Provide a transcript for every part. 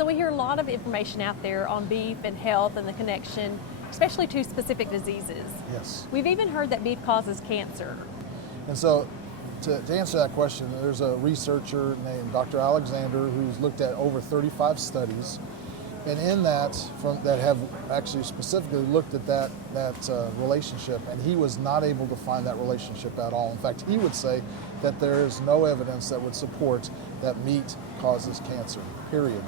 So we hear a lot of information out there on beef and health and the connection, especially to specific diseases. Yes. We've even heard that beef causes cancer. And so to answer that question, there's a researcher named Dr. Alexander who's looked at over 35 studies. And in that, that have actually specifically looked at that relationship, and he was not able to find that relationship at all. In fact, he would say that there is no evidence that would support that meat causes cancer, period.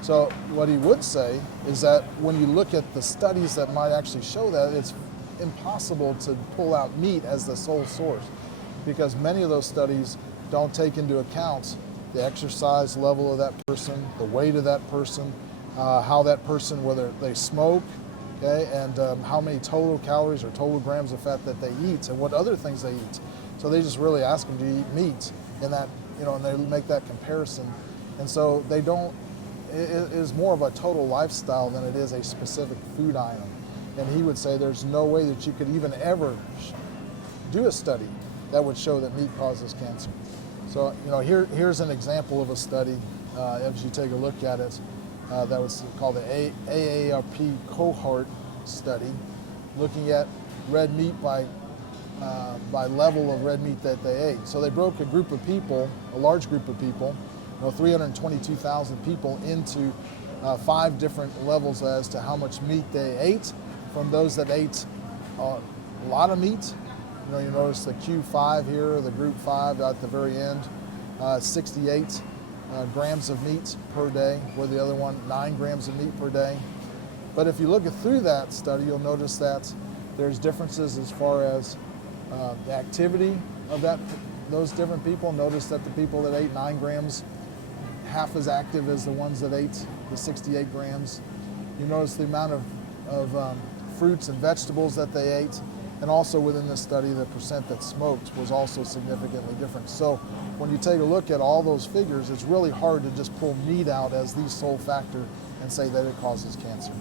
So what he would say is that when you look at the studies that might actually show that, it's impossible to pull out meat as the sole source, because many of those studies don't take into account the exercise level of that person, the weight of that person, how that person, whether they smoke, okay, and how many total calories or total grams of fat that they eat, and what other things they eat. So they just really ask them to eat meat, and that, and they make that comparison. And so they don't. It is more of a total lifestyle than it is a specific food item. And he would say there's no way that you could even ever do a study that would show that meat causes cancer. So here's an example of a study. As you take a look at it. That was called the AARP cohort study, looking at red meat by level of red meat that they ate. So they broke a group of people, a large group of people, 322,000 people, into 5 different levels as to how much meat they ate. From those that ate a lot of meat, you notice the Q5 here, the group 5 at the very end, 68 grams of meat per day, where the other one 9 grams of meat per day. But if you look through that study, you'll notice that there's differences as far as the activity of those different people. Notice that the people that ate 9 grams, half as active as the ones that ate the 68 grams. You notice the amount of fruits and vegetables that they ate. And also within this study, the percent that smoked was also significantly different. So when you take a look at all those figures, it's really hard to just pull meat out as the sole factor and say that it causes cancer.